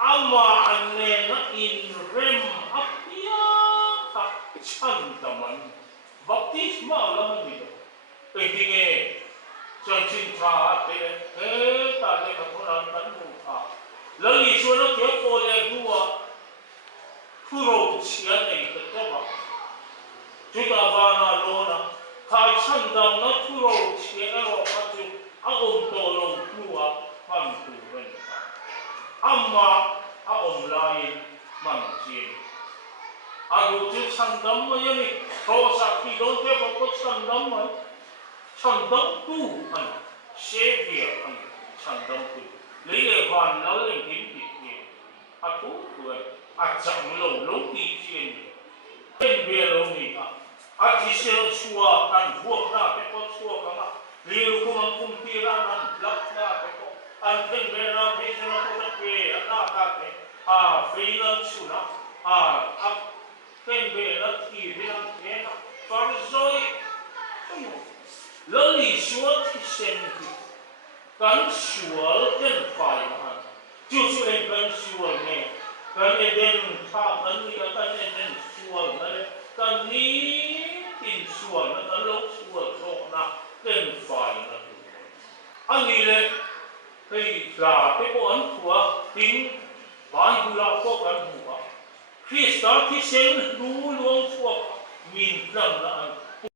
ama anne na in rem apia ta chandaman baptisma alaman nito pwedenge chanching tha te ta le kathunan kan mu tha lali suana ke pole duwa puro chia nei ka tawa juda vana lona ka chandam na puro chia ero atu agom to lo duwa man tu ren amma agom lain man chin adu ju chandam ma yani rosa ki don te ko chandam ma chandam tu an savior an chandam tu le van la le tin ti ni aku tu a chang lo ti chin ben be lo ni a ti se chua kan vuak na pe ko chua ka ma le ko man kum ti ra nan lak na pe ko an pen be na pe se na ko pe na ta pe a freelance na a pen be na ti be na pe na for joy lo li shua ti sen ti kan shua den fai ma ju su en kan shua ne kan eden tha kan ni kan eden shua na kan ni tin shua na kan lo shua so na den fai na tu ani le hei la pe ko an thua tin bai bu la ko kan hu a Krista ti sen lu luang chua min lam na an